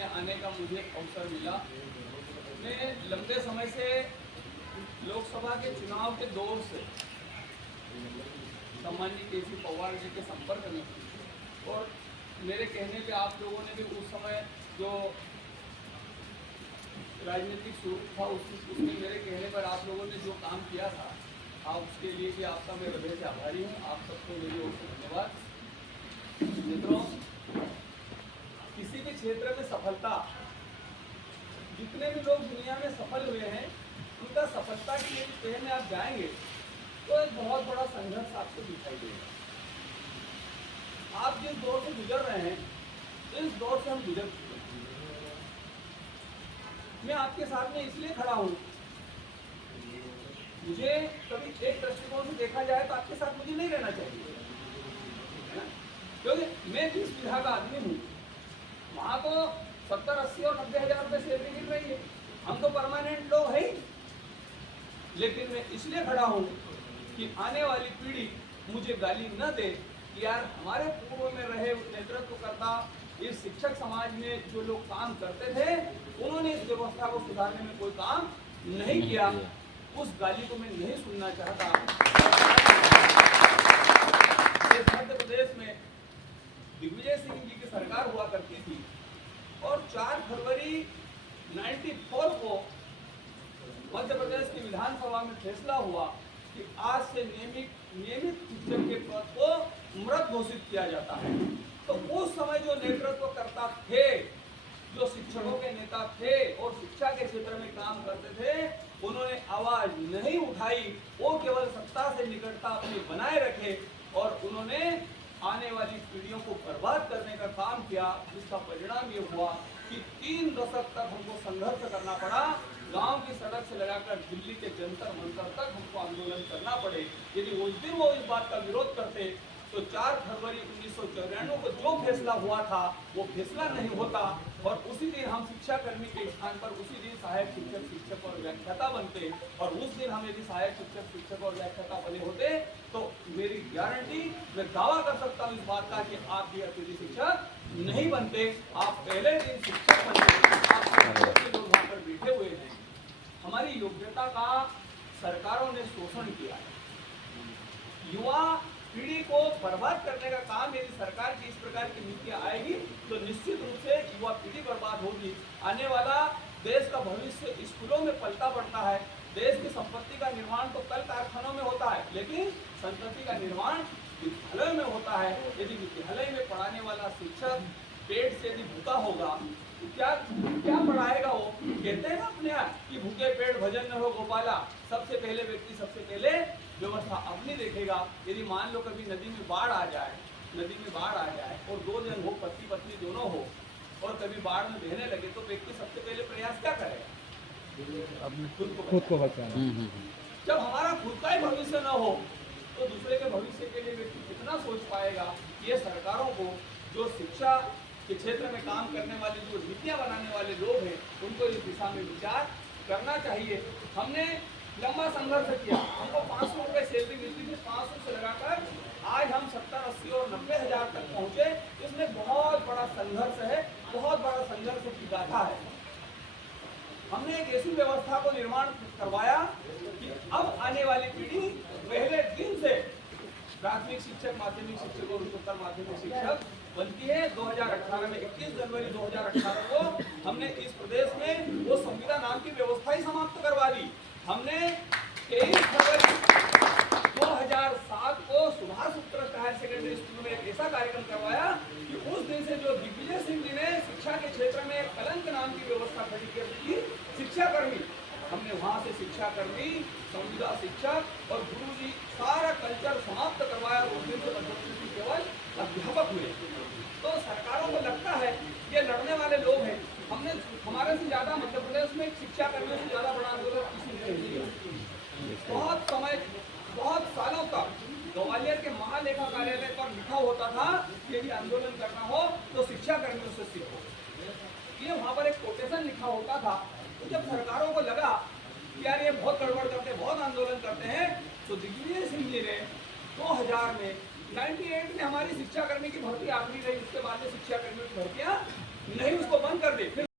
में आने का मुझे अवसर मिला। मैं लंबे समय से लोकसभा के चुनाव के दौर से सम्माननीय केसी पवार जी के संपर्क में हूँ और मेरे कहने पे आप लोगों ने भी उस समय जो राजनीतिक स्वरूप था उसमें मेरे कहने पर आप लोगों ने जो काम किया था, आप उसके लिए भी आपका मैं हृदय से आभारी हूँ। आप सबको मेरी ओर से धन्यवाद। मित्रों, किसी भी क्षेत्र में सफलता, जितने भी लोग दुनिया में सफल हुए हैं, उनका सफलता की यदि पहले में आप जाएंगे तो एक बहुत बड़ा संघर्ष आपको दिखाई देगा। आप जिस दौर से गुजर रहे हैं, इस दौर से हम गुजर चुके हैं। मैं आपके साथ में इसलिए खड़ा हूँ, मुझे कभी एक दृष्टिकोण से देखा जाए तो आपके साथ मुझे नहीं रहना चाहिए, है ना? क्योंकि मैं जिस विधा का आदमी हूँ, वहाँ तो 70, 80 और 90 हज़ार रुपये सैलरी मिल रही है। हम तो परमानेंट लोग हैं ही। लेकिन मैं इसलिए खड़ा हूँ कि आने वाली पीढ़ी मुझे गाली न दे कि यार हमारे पूर्व में रहे नेतृत्वकर्ता, इस शिक्षक समाज में जो लोग काम करते थे, उन्होंने इस व्यवस्था को सुधारने में कोई काम नहीं किया। उस गाली को मैं नहीं सुनना चाहता। मध्य प्रदेश में दिग्विजय सिंह जी की सरकार हुआ करती थी और 4 फरवरी 94 को मध्य प्रदेश की विधानसभा में फैसला हुआ कि आज से नियमित शिक्षक के पद को मृत घोषित किया जाता है। तो उस समय जो नेतृत्वकर्ता थे, जो शिक्षकों के नेता थे और शिक्षा के क्षेत्र में काम करते थे, उन्होंने आवाज नहीं उठाई। वो केवल सत्ता से निकटता अपनी बनाए रखे और उन्होंने आने वाली पीढ़ियों को बर्बाद करने का काम किया, जिसका परिणाम ये हुआ कि 3 दशक तक हमको संघर्ष करना पड़ा। गांव की सड़क से लगाकर दिल्ली के जंतर मंतर तक हमको आंदोलन करना पड़े। यदि उस दिन वो इस बात का विरोध करते तो 4 फरवरी 1994 को जो फैसला हुआ था वो फैसला नहीं होता और उसी दिन हम शिक्षा कर्मी के स्थान पर उसी दिन सहायक शिक्षक और व्याख्याता बनते। और उस दिन हम यदि सहायक शिक्षक और व्याख्याता बने होते तो मेरी गारंटी, मैं दावा कर सकता हूँ इस बात का कि आप भी अतिथि शिक्षक नहीं बनते। आप पहले दिन शिक्षक बनते। आप लोग वहाँ पर बैठे हुए हैं। हमारी योग्यता का सरकारों ने शोषण किया है। युवा पीढ़ी को बर्बाद करने का काम यदि सरकार की इस प्रकार की नीतियां आएगी तो निश्चित रूप से युवा पीढ़ी बर्बाद होगी। आने वाला देश का भविष्य स्कूलों में पलता पड़ता है। देश की संपत्ति का निर्माण तो कल कारखानों में होता है, लेकिन संपत्ति का निर्माण विद्यालय में होता है। यदि विद्यालय में पढ़ाने वाला शिक्षक पेट से यदि भूखा होगा तो क्या पढ़ाएगा वो? कहते हैं ना अपने यहाँ कि भूखे पेट भजन न हो गोपाला। सबसे पहले व्यक्ति सबसे पहले व्यवस्था अपनी देखेगा। यदि मान लो कभी नदी में बाढ़ आ जाए और 2 जन हो, पति पत्नी दोनों हो, और कभी बाढ़ में बहने लगे तो व्यक्ति सबसे पहले प्रयास क्या करेगा? खुद को बचाना। जब हमारा खुद का ही भविष्य न हो तो दूसरे के भविष्य के लिए व्यक्ति कितना सोच पाएगा? ये सरकारों को, जो शिक्षा के क्षेत्र में काम करने वाले, जो नीतियां बनाने वाले लोग हैं, उनको इस दिशा में विचार करना चाहिए। हमने लंबा संघर्ष किया। हमको 500 रुपये सैलरी मिलती थी, 500 से लगाकर आज हम 70, 80 और 90 हज़ार तक पहुंचे। इसमें बहुत बड़ा संघर्ष है, बहुत बड़ा संघर्ष की गाथा है। हमने एक ऐसी व्यवस्था को निर्माण करवाया कि अब आने वाली पीढ़ी पहले दिन से प्राथमिक शिक्षक, माध्यमिक शिक्षक और उच्चतर माध्यमिक शिक्षक बनती है। 2018 में 21 जनवरी 2018 को हमने इस प्रदेश में वो संविदा नाम की व्यवस्था ही समाप्त करवा दी। हमने 23 फरवरी 2007 को सुभाष उत्कृष्ट हायर सेकेंडरी स्कूल में एक ऐसा कार्यक्रम करवाया कि उस दिन से जो दिग्विजय सिंह जी ने शिक्षा के क्षेत्र में कलंक नाम की व्यवस्था खड़ी कर दी थी, शिक्षाकर्मी, हमने वहां से शिक्षाकर्मी, संविदा शिक्षक और गुरुजी सारा कल्चर समाप्त करवाया। उस दिन से मध्य प्रदेश में केवल अध्यापक हुए। तो सरकारों को लगता है ये लड़ने वाले लोग हैं। हमने हमारे से ज्यादा मध्य प्रदेश में शिक्षाकर्मियों से ज्यादा बड़ा आंदोलन किसी ने नहीं किया। बहुत समय, बहुत सालों तक ग्वालियर के महालेखा कार्यालय पर लिखा होता था कि यदि आंदोलन करना हो तो शिक्षाकर्मियों से सीखो। ये वहाँ पर एक कोटेशन लिखा होता था। तो जब सरकारों को लगा कि यार ये बहुत गड़बड़ करते, बहुत आंदोलन करते हैं, तो दिग्विजय सिंह जी ने 2000 में 98 में हमारी शिक्षाकर्मी की भर्ती आखिरी रही। उसके बाद में शिक्षाकर्मियों की भर्तियां नहीं उसको बंद कर दे फिर